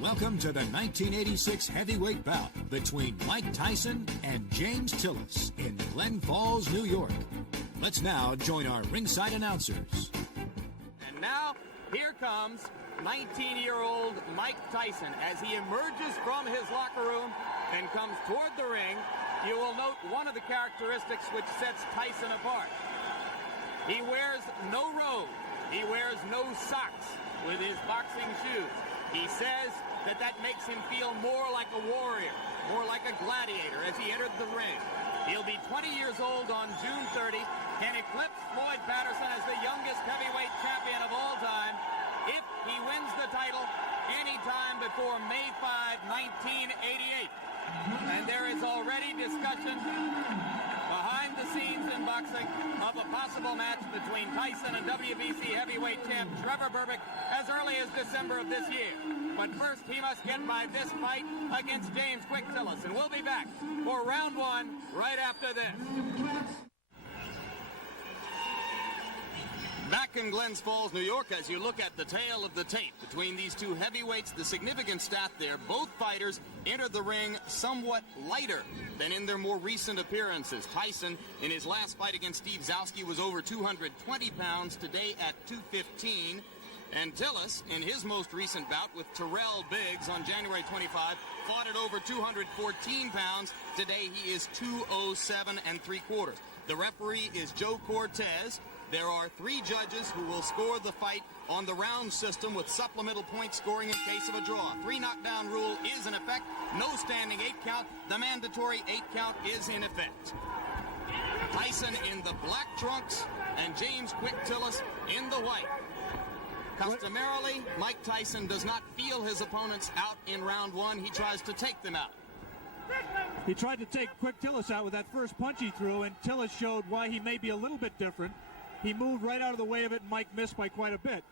Welcome to the 1986 heavyweight bout between Mike Tyson and James Tillis in Glen Falls, New York. Let's now join our ringside announcers. And now, here comes 19-year-old Mike Tyson as he emerges from his locker room and comes toward the ring. You will note one of the characteristics which sets Tyson apart. He wears no robe. He wears no socks with his boxing shoes. He says that makes him feel more like a warrior, more like a gladiator as he entered the ring. He'll be 20 years old on June 30, can eclipse Floyd Patterson as the youngest heavyweight champion of all time if he wins the title anytime before May 5, 1988. And there is already discussion behind the scenes in boxing of a possible match between Tyson and WBC heavyweight champ Trevor Berbick as early as December of this year. But first, he must get by this fight against James Quick Tillis. And we'll be back for round one right after this. Back in Glens Falls, New York, as you look at the tale of the tape between these two heavyweights, the significant stat there, both fighters entered the ring somewhat lighter than in their more recent appearances. Tyson, in his last fight against Steve Zowski, was over 220 pounds, today at 215. And Tillis, in his most recent bout with Terrell Biggs on January 25, fought at over 214 pounds. Today he is 207 3/4. The referee is Joe Cortez. There are 3 judges who will score the fight on the round system with supplemental point scoring in case of a draw. 3 knockdown rule is in effect. No standing 8 count. The mandatory 8 count is in effect. Tyson in the black trunks and James Quick Tillis in the white. Customarily, Mike Tyson does not feel his opponents out in round one. He tries to take them out. He tried to take Quick Tillis out with that first punch he threw, and Tillis showed why he may be a little bit different. He moved right out of the way of it, and Mike missed by quite a bit.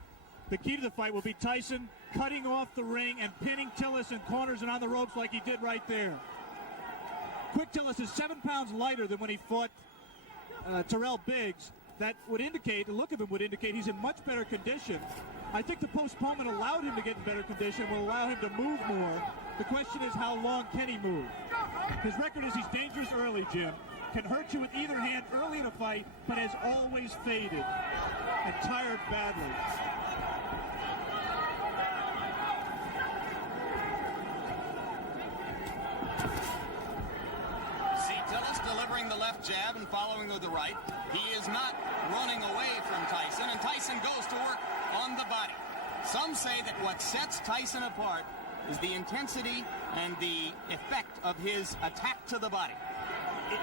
The key to the fight will be Tyson cutting off the ring and pinning Tillis in corners and on the ropes like he did right there. Quick Tillis is 7 pounds lighter than when he fought Terrell Biggs. That would indicate, the look of him would indicate he's in much better condition. I think the postponement allowed him to get in better condition, will allow him to move more. The question is, how long can he move? His record is he's dangerous early, Jim. Can hurt you with either hand early in a fight, but has always faded and tired badly. See Tillis delivering the left jab and following with the right. He is not running away from Tyson, and Tyson goes to work on the body. Some say that what sets Tyson apart is the intensity and the effect of his attack to the body.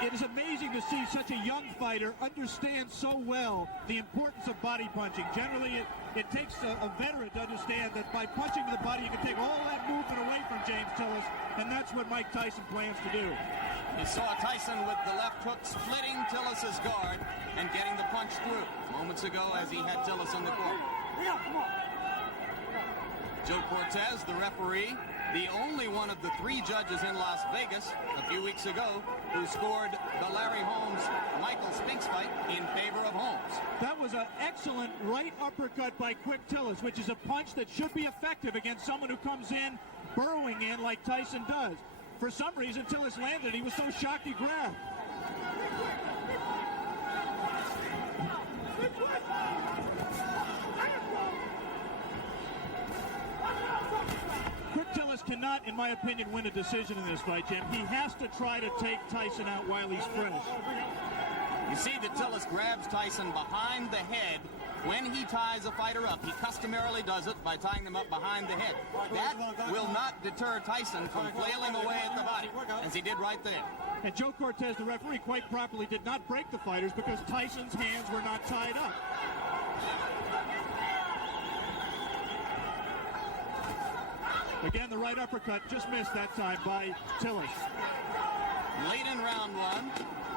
It is amazing to see such a young fighter understand so well the importance of body punching. Generally, it takes a veteran to understand that by punching to the body, you can take all that movement away from James Tillis, and that's what Mike Tyson plans to do. You saw Tyson with the left hook splitting Tillis' guard and getting the punch through moments ago as he had Tillis in the corner. Joe Cortez, the referee, the only one of the 3 judges in Las Vegas a few weeks ago who scored the Larry Holmes-Michael Spinks fight in favor of Holmes. That was an excellent right uppercut by Quick Tillis, which is a punch that should be effective against someone who comes in burrowing in like Tyson does. For some reason, Tillis landed. He was so shocked he grabbed. Quick Tillis cannot, in my opinion, win a decision in this fight, Jim. He has to try to take Tyson out while he's fresh. You see that Tillis grabs Tyson behind the head when he ties a fighter up. He customarily does it by tying them up behind the head. That will not deter Tyson from flailing away at the body, as he did right there. And Joe Cortez, the referee, quite properly did not break the fighters because Tyson's hands were not tied up. Again, the right uppercut just missed that time by Tillis. Late in round one,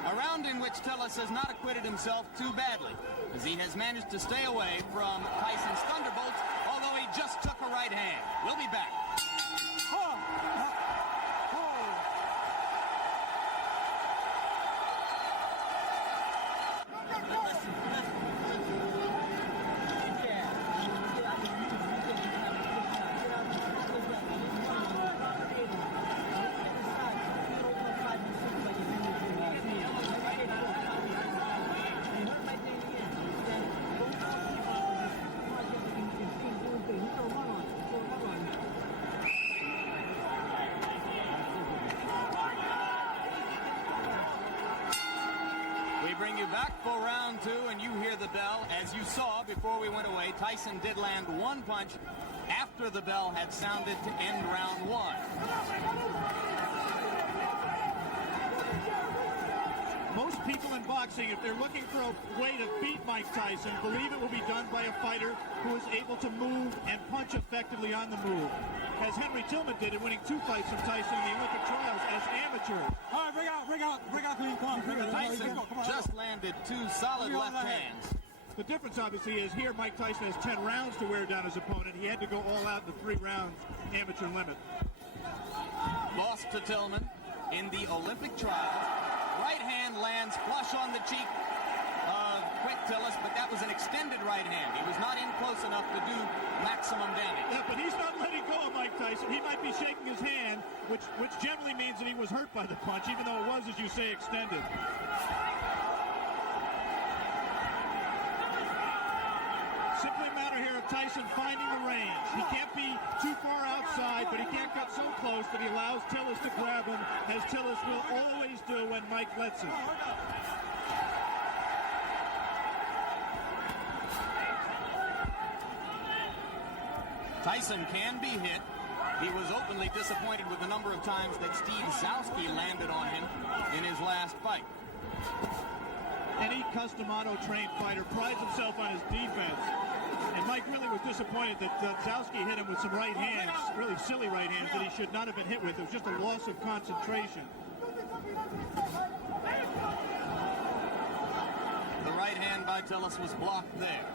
a round in which Tillis has not acquitted himself too badly, as he has managed to stay away from Tyson's thunderbolts, although he just took a right hand. We'll be back. back for round two, and you hear the bell. As you saw before we went away, Tyson did land one punch after the bell had sounded to end round one. Most people in boxing, if they're looking for a way to beat Mike Tyson, believe it will be done by a fighter who is able to move and punch effectively on the move, as Henry Tillman did in winning 2 fights from Tyson in the Olympic trials as amateur. All right, bring out, clean. Come on. Tyson just landed 2 solid left hands. The difference, obviously, is here Mike Tyson has 10 rounds to wear down his opponent. He had to go all out in the 3 rounds amateur limit. Lost to Tillman in the Olympic trials. Right hand lands flush on the cheek of Quick Tillis, but that was an extended right hand. He was not in close enough to do maximum damage. Yeah, but he's not letting go of Mike Tyson. He might be shaking his hand, which generally means that he was hurt by the punch, even though it was, as you say, extended. Simply a matter here of Tyson finding the range. He can't be too far outside, but he can't get so close that he allows Tillis to grab him, as Tillis will always do when Mike lets him. Tyson can be hit. He was openly disappointed with the number of times that Steve Zowski landed on him in his last fight. Any custom auto-trained fighter prides himself on his defense. And Mike really was disappointed that Zowski hit him with some right hands, really silly right hands that he should not have been hit with. It was just a loss of concentration. The right hand by Tillis was blocked there.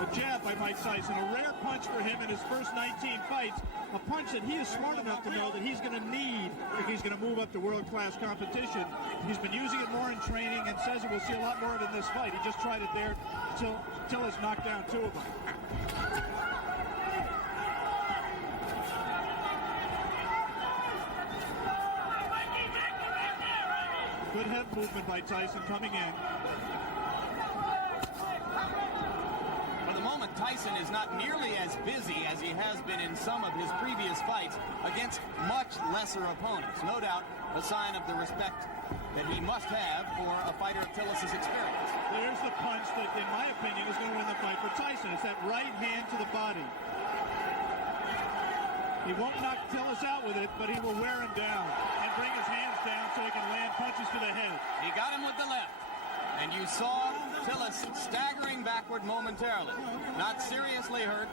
A jab by Mike Tyson, a rare punch for him in his first 19 fights. A punch that he is smart enough to know that he's going to need if he's going to move up to world-class competition. He's been using it more in training and says we'll see a lot more of it in this fight. He just tried it there until Tillis knocked down 2 of them. Good head movement by Tyson coming in. Tyson is not nearly as busy as he has been in some of his previous fights against much lesser opponents. No doubt a sign of the respect that he must have for a fighter of Tillis' experience. There's the punch that, in my opinion, is going to win the fight for Tyson. It's that right hand to the body. He won't knock Tillis out with it, but he will wear him down and bring his hands down so he can land punches to the head. He got him with the left. And you saw Tillis staggering backward momentarily. Not seriously hurt,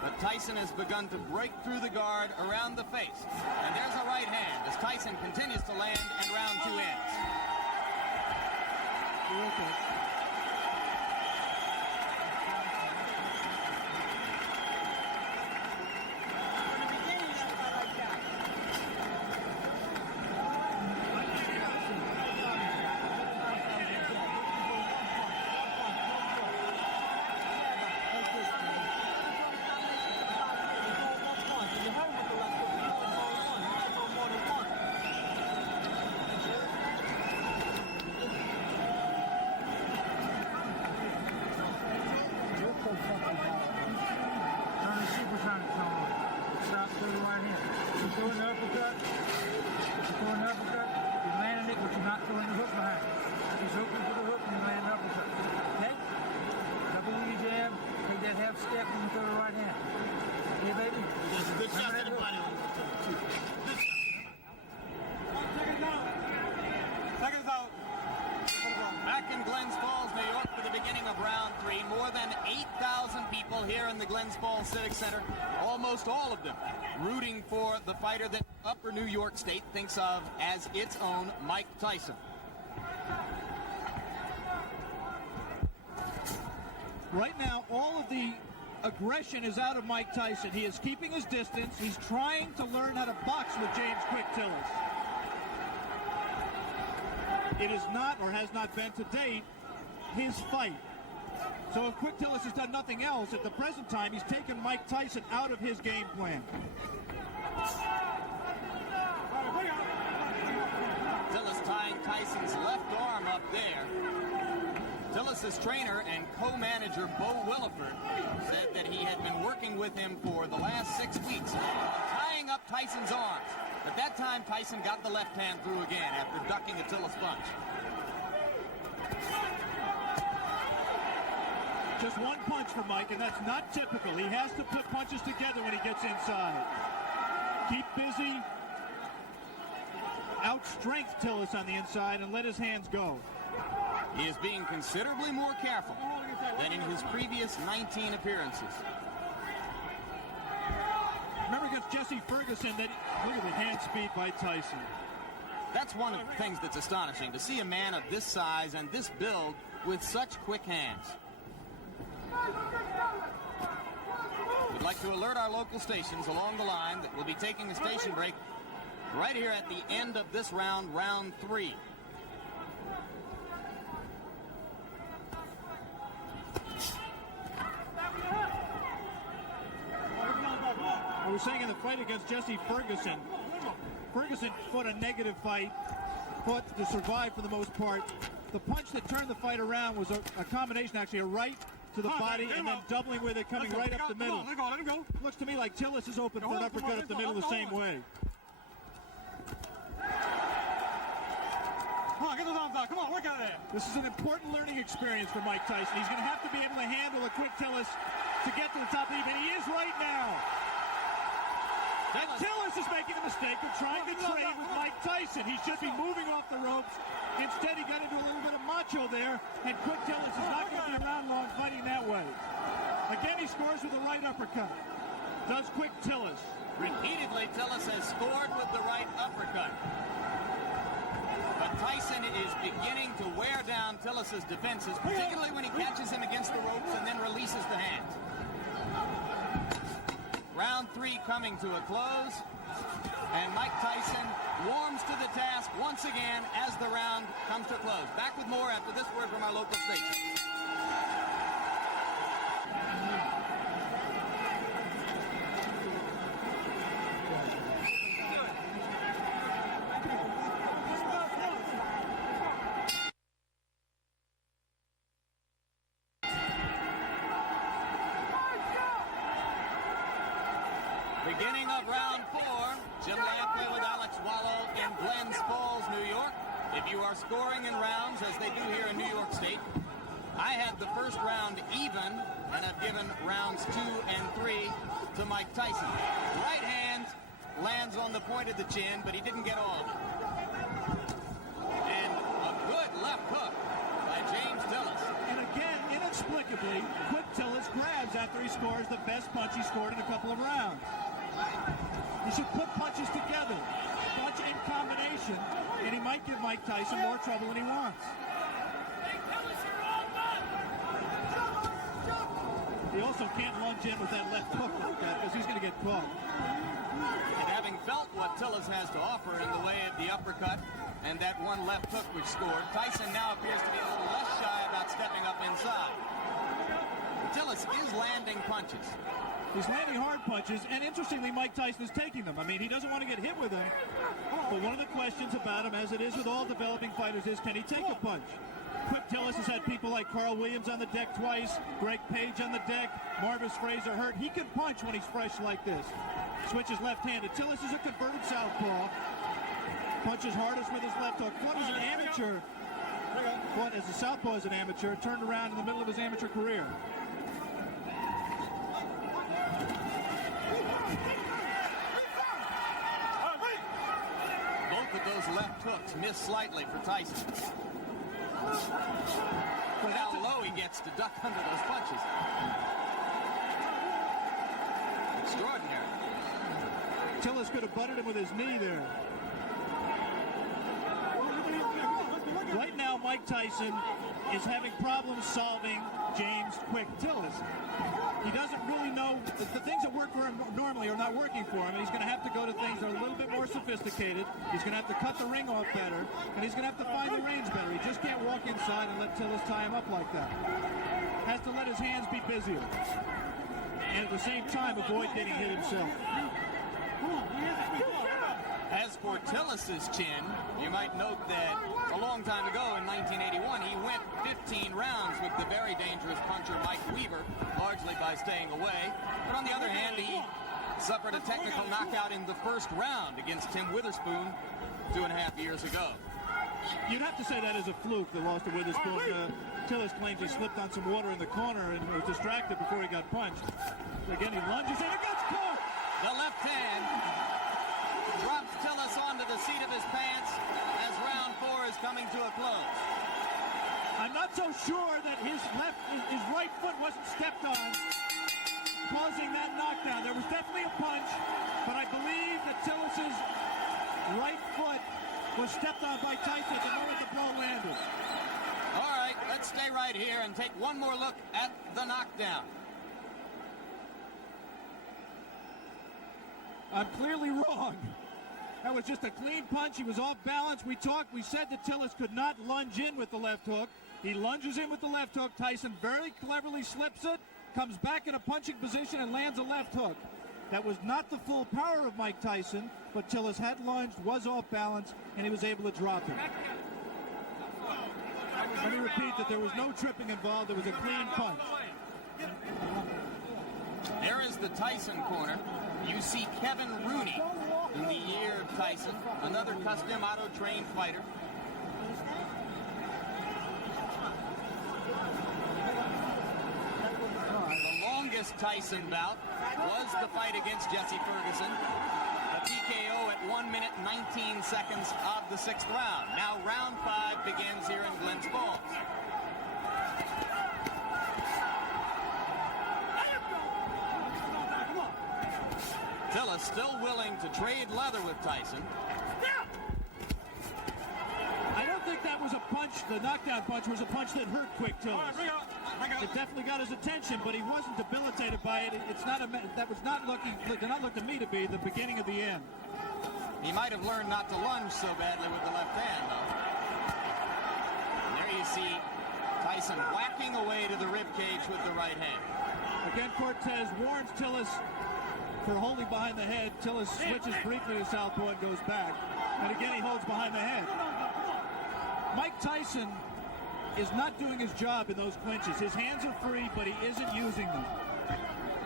but Tyson has begun to break through the guard around the face. And there's a right hand as Tyson continues to land and round 2 ends. Civic Center, almost all of them rooting for the fighter that Upper New York State thinks of as its own Mike Tyson. Right now, all of the aggression is out of Mike Tyson. He is keeping his distance. He's trying to learn how to box with James Quick Tillis. It is not, or has not been to date, his fight. So if Quick Tillis has done nothing else, at the present time, he's taken Mike Tyson out of his game plan. Tillis tying Tyson's left arm up there. Tillis' trainer and co-manager, Bo Williford, said that he had been working with him for the last 6 weeks, tying up Tyson's arms. At that time, Tyson got the left hand through again after ducking a Tillis punch. Just one punch for Mike, and that's not typical. He has to put punches together when he gets inside. Keep busy. Outstrength Tillis on the inside and let his hands go. He is being considerably more careful than in his previous 19 appearances. Remember against Jesse Ferguson, look at the hand speed by Tyson. That's one of the things that's astonishing, to see a man of this size and this build with such quick hands. We'd like to alert our local stations along the line that we'll be taking a station break right here at the end of this round, round 3. I was saying in the fight against Jesse Ferguson, Ferguson fought a negative fight, fought to survive for the most part. The punch that turned the fight around was a combination, actually, a right to the body and then doubling with it, coming right up the middle. Let him go. Looks to me like Tillis is open for an uppercut up the middle the same way. Come on, get those arms out. Come on, work out of there. This is an important learning experience for Mike Tyson. He's going to have to be able to handle a quick Tillis to get to the top of the heap, and he is right now. And Tillis is making a mistake of trying to trade with Mike Tyson. He should be moving off the ropes. Instead, he got into a little bit of macho there, and quick Tillis is not going to be around long fighting that way. Again, he scores with the right uppercut. Does quick Tillis. Repeatedly, Tillis has scored with the right uppercut. But Tyson is beginning to wear down Tillis' defenses, particularly when he catches him against the ropes and then releases the hands. Round 3 coming to a close, and Mike Tyson warms to the task once again as the round comes to a close. Back with more after this word from our local station. Beginning of round 4, Jim Lampley with Alex Wallow in Glens Falls, New York. If you are scoring in rounds, as they do here in New York State, I had the first round even, and have given rounds 2 and 3 to Mike Tyson. Right hand lands on the point of the chin, but he didn't get all of it. And a good left hook by James Tillis. And again, inexplicably, quick Tillis grabs after he scores the best punch he scored in a couple of rounds. He should put punches together, punch in combination, and he might give Mike Tyson more trouble than he wants. He also can't lunge in with that left hook like that because he's going to get caught. And having felt what Tillis has to offer in the way of the uppercut and that one left hook which scored, Tyson now appears to be a little less shy about stepping up inside. Tillis is landing punches. He's landing hard punches, and interestingly, Mike Tyson is taking them. I mean, he doesn't want to get hit with them, but one of the questions about him, as it is with all developing fighters, is can he take a punch? Quick Tillis has had people like Carl Williams on the deck twice, Greg Page on the deck, Marvis Fraser hurt. He can punch when he's fresh like this. Switches left-handed. Tillis is a converted southpaw. Punches hardest with his left hook. Fought as an amateur. Fought as a southpaw as an amateur. Turned around in the middle of his amateur career. Both of those left hooks missed slightly for Tyson. But how low he gets to duck under those punches. Extraordinary. Tillis could have butted him with his knee there. Right now, Mike Tyson is having problems solving James Quick Tillis. He doesn't really know the things that work for him normally are not working for him, and he's going to have to go to things that are a little bit more sophisticated. He's going to have to cut the ring off better, and he's going to have to find the range better. He just can't walk inside and let Tillis tie him up like that. Has to let his hands be busier, and at the same time avoid getting hit himself. As for Tillis' chin, you might note that a long time ago in 1981, he went 15 rounds with the very dangerous puncher Mike Weaver, largely by staying away. But on the other hand, he suffered a technical knockout in the first round against Tim Witherspoon 2.5 years ago. You'd have to say that is a fluke, the loss to Witherspoon. Tillis claims he slipped on some water in the corner and was distracted before he got punched. Again, he lunges in and gets caught. The left hand drops Tillis onto the seat of his pants as round 4 is coming to a close. I'm not so sure that his right foot wasn't stepped on, causing that knockdown. There was definitely a punch, but I believe that Tillis's right foot was stepped on by Tyson at the moment the blow landed. All right, let's stay right here and take one more look at the knockdown. I'm clearly wrong. That was just a clean punch. He was off balance. We said that Tillis could not lunge in with the left hook. He lunges in with the left hook. Tyson very cleverly slips it, comes back in a punching position and lands a left hook. That was not the full power of Mike Tyson, but Tillis had lunged, was off balance, and he was able to drop it. Let me repeat that there was no tripping involved. There was a clean punch. There is the Tyson corner. You see Kevin Rooney in the year of Tyson, another custom auto-trained fighter. The longest Tyson bout was the fight against Jesse Ferguson. A TKO at 1 minute 19 seconds of the 6th round. Now round 5 begins here in Glens Falls. Tillis still willing to trade leather with Tyson. I don't think that was a punch. The knockdown punch was a punch that hurt quick Tillis. It definitely got his attention, but he wasn't debilitated by it. It's not that was not looking. Did not look to me to be the beginning of the end. He might have learned not to lunge so badly with the left hand, though. And there you see Tyson whacking away to the rib cage with the right hand. Again, Cortez warns Tillis for holding behind the head. Tillis switches briefly to southpaw and goes back. And again, he holds behind the head. Mike Tyson is not doing his job in those clinches. His hands are free, but he isn't using them.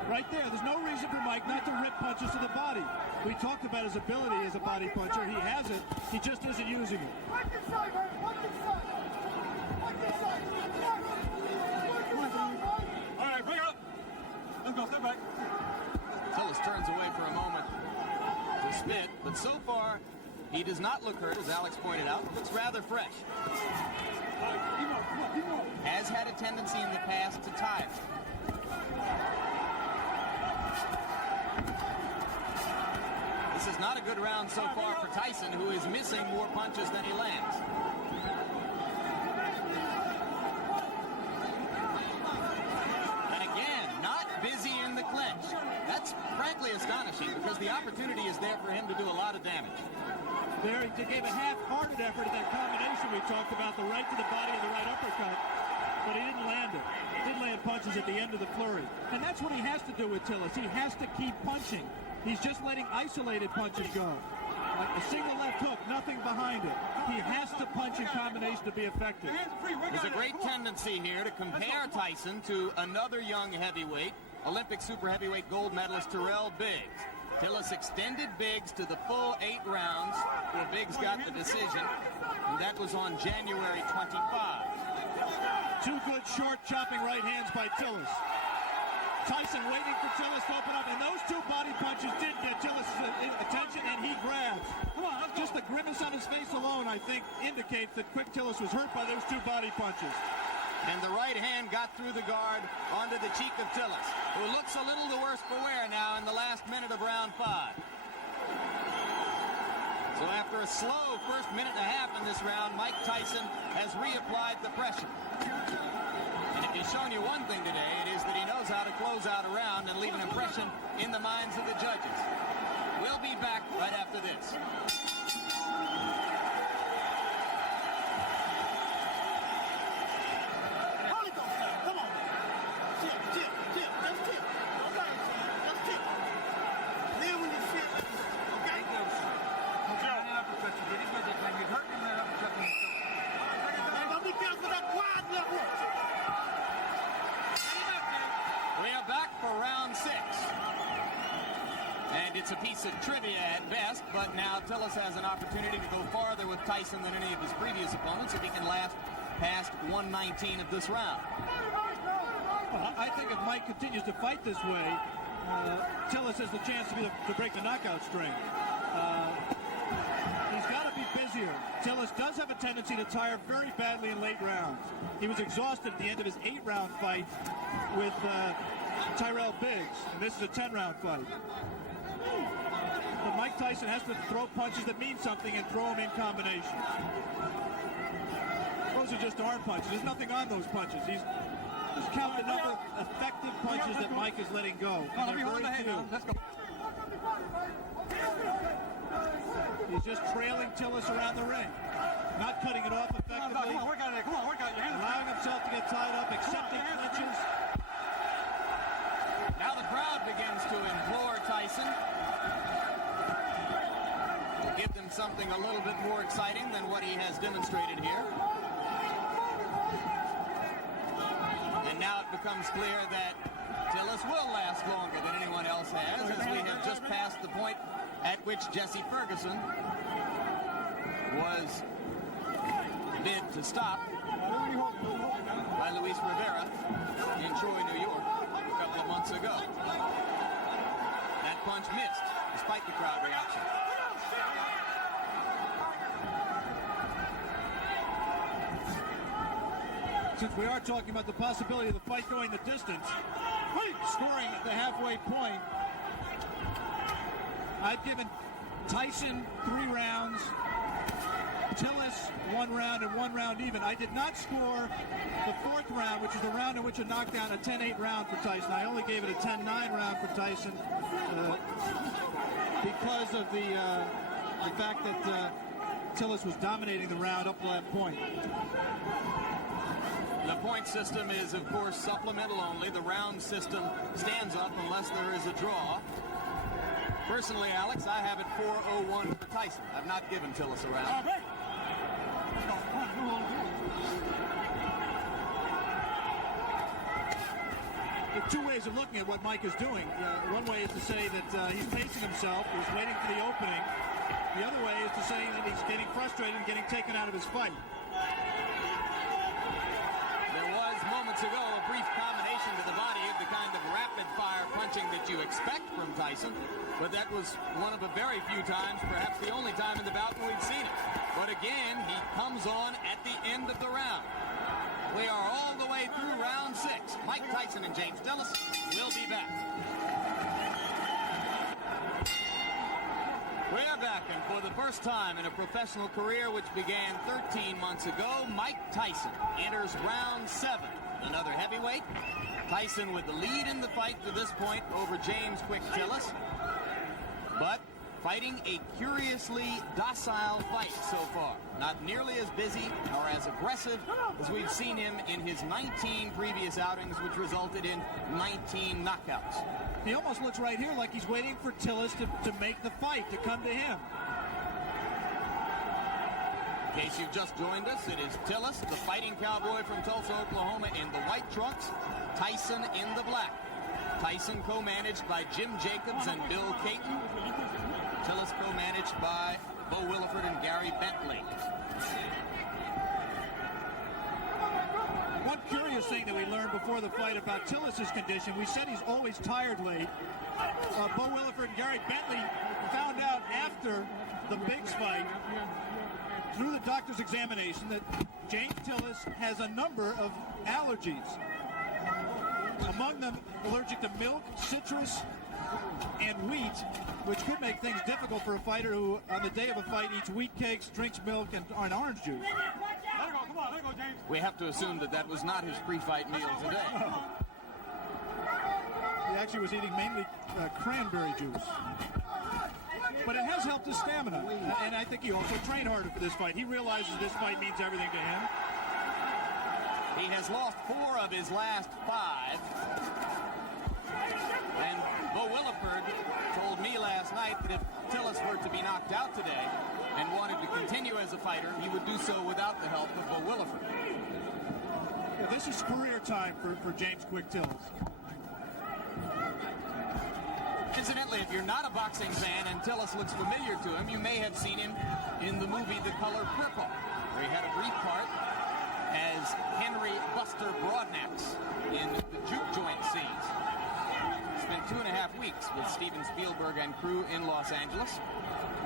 Right there, there's no reason for Mike not to rip punches to the body. We talked about his ability as a body puncher. He has it. He just isn't using it. All right, bring it up. Let's go, step back. Tillis turns away for a moment to spit, but so far he does not look hurt, as Alex pointed out. Looks rather fresh. Has had a tendency in the past to tire. This is not a good round so far for Tyson, who is missing more punches than he lands. And again, not busy in the clinch. That's frankly astonishing because the opportunity is there for him to do a lot of damage. There, he gave a half-hearted effort at that combination we talked about, the right to the body and the right uppercut, but he didn't land it. He did land punches at the end of the flurry. And that's what he has to do with Tillis. He has to keep punching. He's just letting isolated punches go. Like a single left hook, nothing behind it. He has to punch in combination to be effective. There's a great tendency here to compare Tyson to another young heavyweight, Olympic super heavyweight gold medalist Terrell Biggs. Tillis extended Biggs to the full 8 rounds, where Biggs got the decision, and that was on January 25. Two good short chopping right hands by Tillis. Tyson waiting for Tillis to open up, and those two body punches did get Tillis' attention, and he grabs. Just the grimace on his face alone, I think, indicates that Quick Tillis was hurt by those two body punches. And the right hand got through the guard onto the cheek of Tillis, who looks a little the worse for wear now in the last minute of round 5. So after a slow first minute and a half in this round, Mike Tyson has reapplied the pressure. And if he's shown you one thing today, it is that he knows how to close out a round and leave an impression in the minds of the judges. We'll be back right after this. And it's a piece of trivia at best, but now Tillis has an opportunity to go farther with Tyson than any of his previous opponents if he can last past 119 of this round. Well, I think if Mike continues to fight this way, Tillis has the chance to break the knockout string. He's got to be busier. Tillis does have a tendency to tire very badly in late rounds. He was exhausted at the end of his 8-round fight with Tyrell Biggs, and this is a 10-round fight. But Mike Tyson has to throw punches that mean something and throw them in combination. Those are just arm punches. There's nothing on those punches. He's counting the number of effective punches that Mike is letting go. Let's go. He's just trailing Tillis around the ring. Not cutting it off effectively. Come on, work out of there. Come on, work out. Allowing himself to get tied up, accepting clinches. Now the crowd begins to implore Tyson to give them something a little bit more exciting than what he has demonstrated here. And now it becomes clear that Tillis will last longer than anyone else has, as we have just passed the point at which Jesse Ferguson was bid to stop by Luis Rivera in Troy, New York, a couple of months ago. That punch missed, despite the crowd reaction. Since we are talking about the possibility of the fight going the distance, scoring at the halfway point, I've given Tyson 3 rounds, Tillis 1 round, and 1 round even. I did not score the 4th round, which is the round in which a knockdown, a 10-8 round for Tyson. I only gave it a 10-9 round for Tyson because of the fact that Tillis was dominating the round up to that point. The point system is, of course, supplemental only. The round system stands up unless there is a draw. Personally, Alex, I have it 4-0-1 for Tyson. I've not given Tillis a round. There are 2 ways of looking at what Mike is doing. One way is to say that he's pacing himself, he's waiting for the opening. The other way is to say that he's getting frustrated and getting taken out of his fight. There was moments ago a brief combination to the body of the kind of rapid-fire punching that you expect from Tyson, but that was one of a very few times, perhaps the only time in the bout when we've seen it. But again, he comes on at the end of the round. We are all the way through round 6. Mike Tyson and James Tillis will be back. We are back, and for the first time in a professional career which began 13 months ago, Mike Tyson enters round 7. Another heavyweight. Tyson with the lead in the fight to this point over James Quick Tillis, but fighting a curiously docile fight so far. Not nearly as busy or as aggressive as we've seen him in his 19 previous outings, which resulted in 19 knockouts. He almost looks right here like he's waiting for Tillis to make the fight, to come to him. In case you've just joined us, it is Tillis, the fighting cowboy from Tulsa, Oklahoma, in the white trunks, Tyson in the black. Tyson co-managed by Jim Jacobs and Bill Caton. Tillis co-managed by Bo Williford and Gary Bentley. One curious thing that we learned before the fight about Tillis' condition, we said he's always tired late. Bo Williford and Gary Bentley found out after the Biggs fight, through the doctor's examination, that James Tillis has a number of allergies. Among them, allergic to milk, citrus, and wheat, which could make things difficult for a fighter who, on the day of a fight, eats wheat cakes, drinks milk, and orange juice. Let it go, James. We have to assume that that was not his pre-fight meal today. He actually was eating mainly cranberry juice. But it has helped his stamina, and I think he also trained harder for this fight. He realizes this fight means everything to him. He has lost 4 of his last 5. And Bo Williford told me last night that if Tillis were to be knocked out today and wanted to continue as a fighter, he would do so without the help of Bo Williford. Yeah, this is career time for James Quick Tillis. Incidentally, if you're not a boxing fan and Tillis looks familiar to him, you may have seen him in the movie The Color Purple, where he had a brief part as Henry Buster Broadnax in the juke joint scenes. Spent 2.5 weeks with Steven Spielberg and crew in Los Angeles,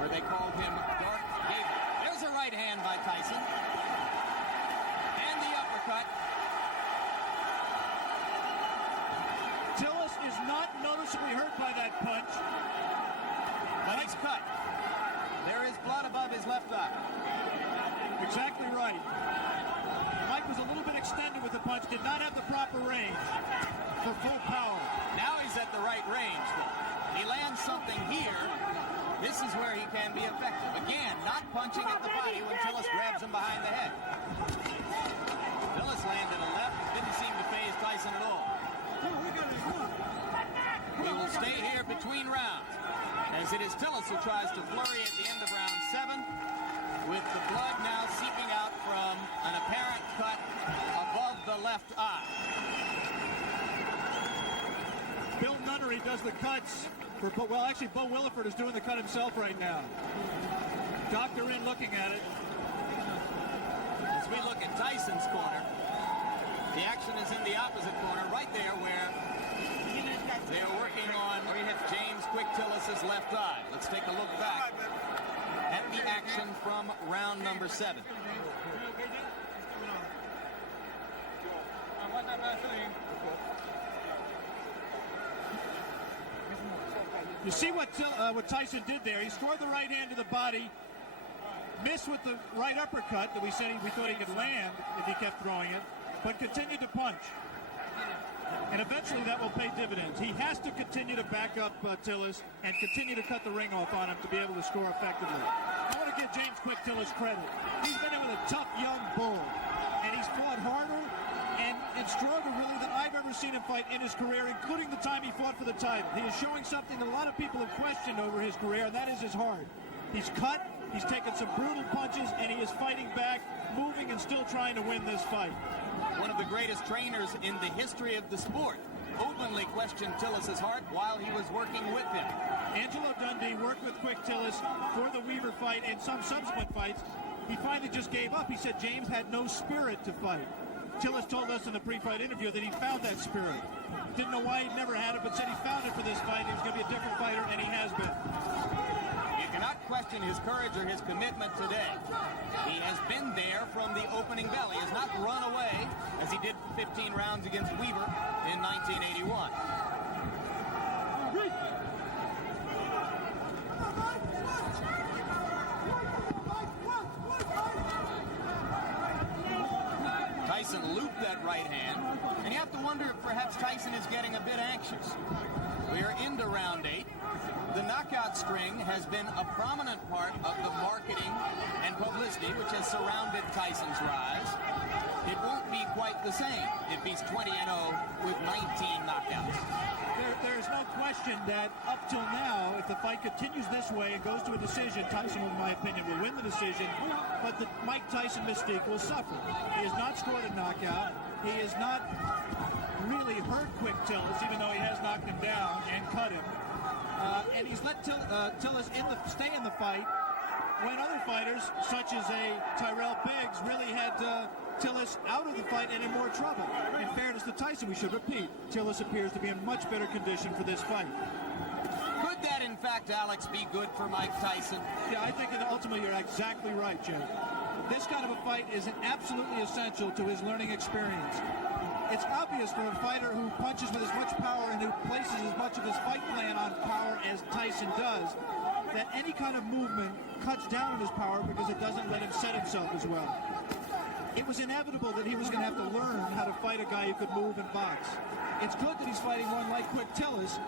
where they called him Darth Vader. There's a right hand by Tyson. And the uppercut. Tillis is not noticeably hurt by that punch. But he's cut. There is blood above his left eye. Exactly right. Mike was a little bit extended with the punch, did not have the proper range for full power. Now he's at the right range, though. He lands something here. This is where he can be effective. Again, not punching at the body when Tillis grabs him behind the head. Tillis landed a left. Didn't seem to faze Tyson at all. We will stay here between rounds, as it is Tillis who tries to flurry at the end of round 7, with the blood now seeping out from an apparent cut above the left eye. Bill Nunnery does the cuts. Well, actually, Bo Williford is doing the cut himself right now. Doctor in looking at it. As we look at Tyson's corner, the action is in the opposite corner, right there where they are working on James Quick Tillis' left eye. Let's take a look back at the action from round number 7. You see what Tyson did there. He scored the right hand to the body, missed with the right uppercut that we thought he could land if he kept throwing it, but continued to punch. And eventually that will pay dividends. He has to continue to back up Tillis and continue to cut the ring off on him to be able to score effectively. I want to give James Quick Tillis credit. He's been in with a tough young bull, and he's fought harder and stronger really than I've ever seen him fight in his career, including the time he fought for the title. He is showing something that a lot of people have questioned over his career, and that is his heart. He's cut, he's taken some brutal punches, and he is fighting back, moving and still trying to win this fight. One of the greatest trainers in the history of the sport openly questioned Tillis' heart while he was working with him. Angelo Dundee worked with Quick Tillis for the Weaver fight and some subsequent fights. He finally just gave up. He said James had no spirit to fight. Tillis told us in the pre-fight interview that he found that spirit. Didn't know why he'd never had it, but said he found it for this fight. He was going to be a different fighter, and he has been. You cannot question his courage or his commitment today. He has been there from the opening bell. He has not run away as he did 15 rounds against Weaver in 1981. Tyson looped that right hand, and you have to wonder if perhaps Tyson is getting a bit anxious. We are into round 8. The knockout string has been a prominent part of the marketing and publicity which has surrounded Tyson's rise. It won't be quite the same if he's 20-0 with 19 knockouts. There's no question that up till now, if the fight continues this way and goes to a decision, Tyson, in my opinion, will win the decision, but the Mike Tyson mystique will suffer. He has not scored a knockout. He has not really hurt Quick Tillis, even though he has knocked him down and cut him. And he's let Tillis stay in the fight when other fighters, such as a Tyrell Biggs, really had Tillis out of the fight and in more trouble. In fairness to Tyson, we should repeat, Tillis appears to be in much better condition for this fight. Could that, in fact, Alex, be good for Mike Tyson? Yeah, I think that ultimately you're exactly right, Jay. This kind of a fight is absolutely essential to his learning experience. It's obvious for a fighter who punches with as much power and who places as much of his fight plan on power as Tyson does, that any kind of movement cuts down on his power because it doesn't let him set himself as well. It was inevitable that he was going to have to learn how to fight a guy who could move and box. It's good that he's fighting one like Quick Tillis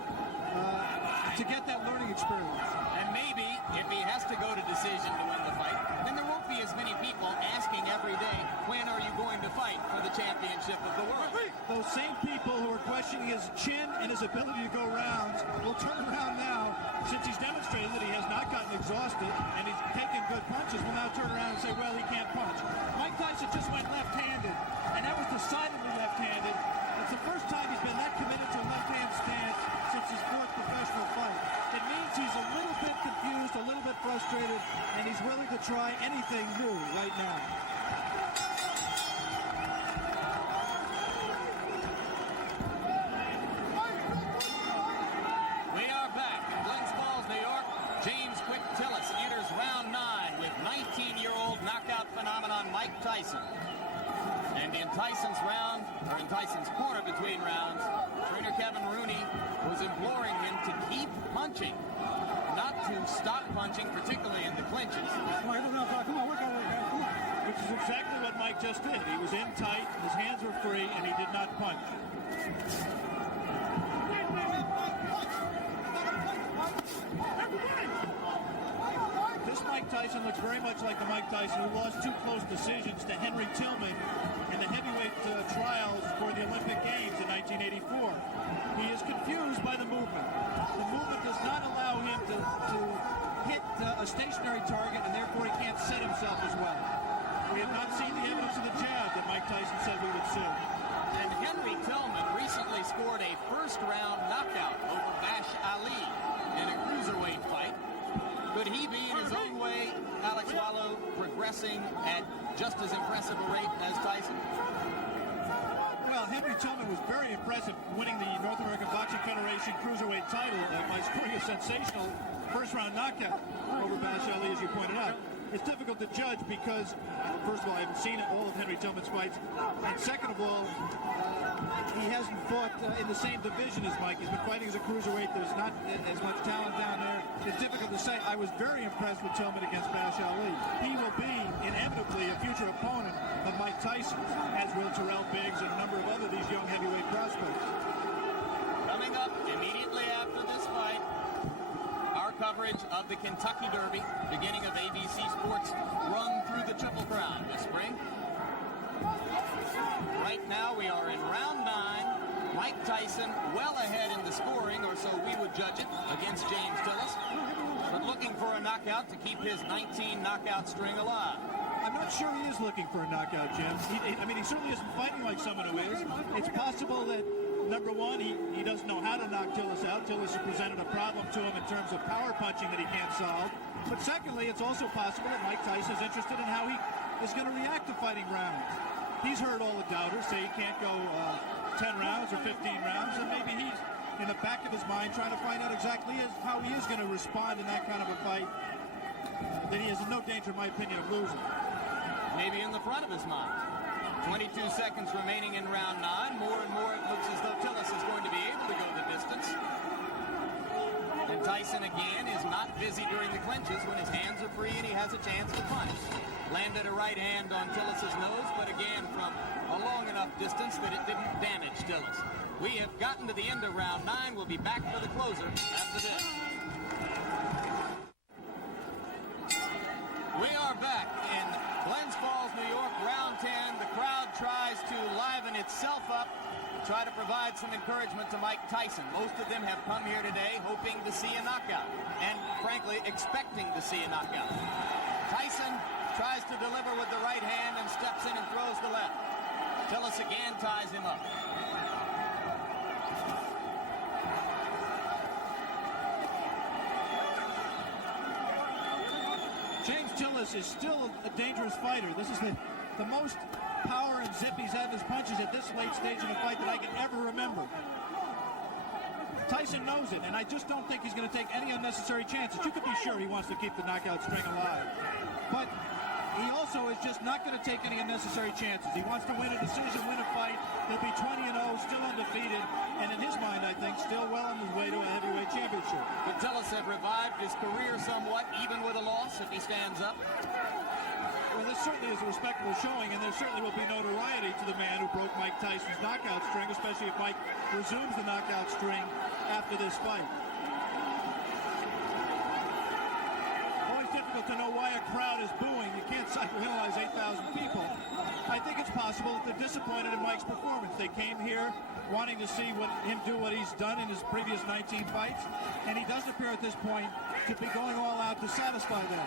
to get that learning experience. And maybe if he has to go to decision to win the fight, then there won't be as many people asking every day, when are you going to fight for the championship of the world? Those same people who are questioning his chin and his ability to go rounds will turn around now, since he's demonstrated that he has not gotten exhausted and he's taken good punches, will now turn around and say, well, he can't punch. Mike Tyson just went left-handed, and that was decidedly left-handed. It's the first time he's been that committed to a left-hand stance since his 4th professional fight. try anything new right now. We are back in Glens Falls, New York. James "Quick" Tillis enters round 9 with 19-year-old knockout phenomenon Mike Tyson. And in Tyson's corner between rounds, trainer Kevin Rooney was imploring him to keep punching, not to stop punching, particularly in the clinches. Come on, work out, guys. Come on. Which is exactly what Mike just did. He was in tight, his hands were free, and he did not punch. This Mike Tyson looks very much like the Mike Tyson who lost 2 close decisions to Henry Tillman in the heavyweight trials for the Olympic Games in 1984. He is confused by the movement. The movement does not allow him to hit a stationary target, and therefore he can't set himself as well. We have not seen the evidence of the jab that Mike Tyson said we would see. And Henry Tillman recently scored a first-round knockout over Bash Ali in a cruiserweight fight. Could he be, in his own way, Alex Wallow, progressing at just as impressive a rate as Tyson? Well, Henry Tillman was very impressive winning the North American Boxing Federation cruiserweight title by scoring a sensational first-round knockout over Bash Ali, as you pointed out. It's difficult to judge because, first of all, I haven't seen all of Henry Tillman's fights, and second of all, he hasn't fought in the same division as Mike. He's been fighting as a cruiserweight. There's not as much talent down there. It's difficult to say. I was very impressed with Tillman against Bash Ali. He will be inevitably a future opponent of Mike Tyson, as will Terrell Biggs and a number of other these young heavyweight prospects. Coming up immediately after this fight, our coverage of the Kentucky Derby, beginning of ABC Sports' run through the Triple Crown this spring. Right now we are in round 9. Mike Tyson well ahead in the scoring, or so we would judge it, against James Tillis, but looking for a knockout to keep his 19 knockout string alive. I'm not sure he is looking for a knockout, Jim. He certainly isn't fighting like someone who is. It's possible that, number one, he doesn't know how to knock Tillis out. Tillis has presented a problem to him in terms of power punching that he can't solve. But secondly, it's also possible that Mike Tyson is interested in how he is going to react to fighting rounds. He's heard all the doubters say he can't go 10 rounds or 15 rounds, and maybe he's in the back of his mind trying to find out exactly how he is going to respond in that kind of a fight that he is in no danger, in my opinion, of losing. Maybe in the front of his mind. 22 seconds remaining in round 9. More and more it looks as though Tillis is going to be able to go the distance. And Tyson again is not busy during the clinches when his hands are free and he has a chance to punch. Landed a right hand on Tillis' nose, but again from a long enough distance that it didn't damage Tillis. We have gotten to the end of round 9. We'll be back for the closer after this. We are back in Glens Falls, New York, round 10. The crowd tries to liven itself up to try to provide some encouragement to Mike Tyson. Most of them have come here today hoping to see a knockout and, frankly, expecting to see a knockout. Tyson tries to deliver with the right hand and steps in and throws the left. Tillis again ties him up. James Tillis is still a dangerous fighter. This is the most power and zip he's had in his punches at this late stage in a fight that I can ever remember. Tyson knows it, and I just don't think he's going to take any unnecessary chances. You can be sure he wants to keep the knockout string alive. But he also is just not going to take any unnecessary chances. He wants to win a decision, win a fight. He'll be 20-0, still undefeated, and in his mind, I think, still well on his way to a heavyweight championship. Could Tillis have revived his career somewhat, even with a loss, if he stands up? Well, this certainly is a respectable showing, and there certainly will be notoriety to the man who broke Mike Tyson's knockout string, especially if Mike resumes the knockout string after this fight. Always difficult to know why a crowd is booing. You can't psychoanalyze 8,000 people. I think it's possible that they're disappointed in Mike's performance. They came here wanting to see him do what he's done in his previous 19 fights, and he doesn't appear at this point to be going all out to satisfy them.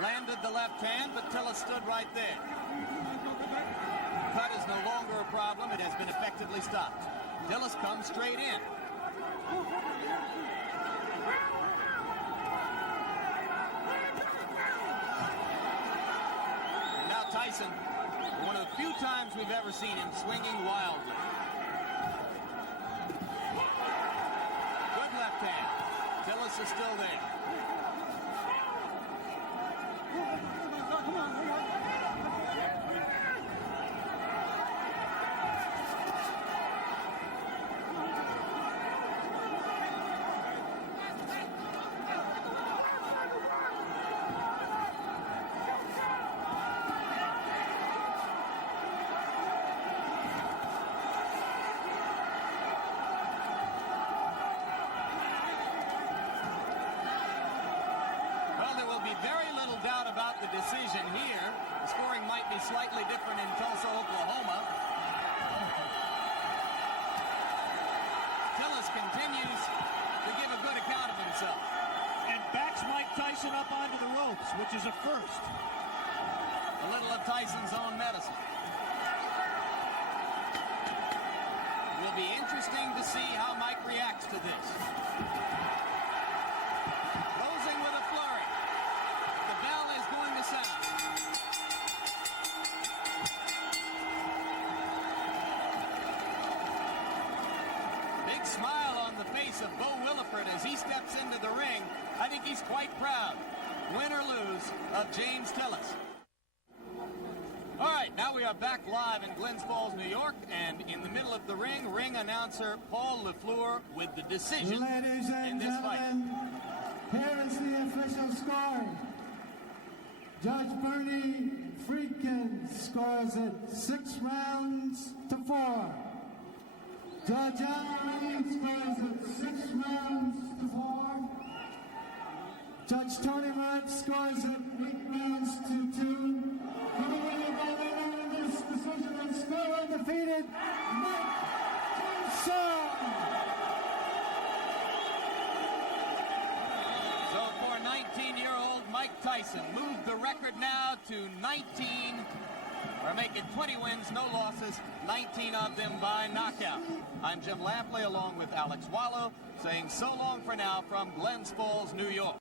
Landed the left hand, but Tillis stood right there. Cut is no longer a problem. It has been effectively stopped. Tillis comes straight in. Tyson. One of the few times we've ever seen him swinging wildly. Good left hand. Tillis is still there. Come on. Very little doubt about the decision here. The scoring might be slightly different in Tulsa, Oklahoma. Tillis continues to give a good account of himself. And backs Mike Tyson up onto the ropes, which is a first. A little of Tyson's own medicine. It will be interesting to see how Mike reacts to this. Closing with a flurry. The bell is going to sound. Big smile on the face of Bo Williford as he steps into the ring. I think he's quite proud, win or lose, of James Tillis. All right, now we are back live in Glens Falls, New York, and in the middle of the ring announcer Paul LaFleur with the decision Ladies and in this fight. gentlemen, here is the official score. Judge Bernie Friedkin scores it 6 rounds to 4. Judge Allen scores it 6 rounds to 4. Judge Tony Wright scores it 8 rounds to 2. Coming in by this decision and still undefeated, Mike Tyson. So for 19-year-old Mike Tyson, moved the record now to 19, or make it 20 wins, no losses, 19 of them by knockout. I'm Jim Lampley along with Alex Wallow, saying so long for now from Glens Falls, New York.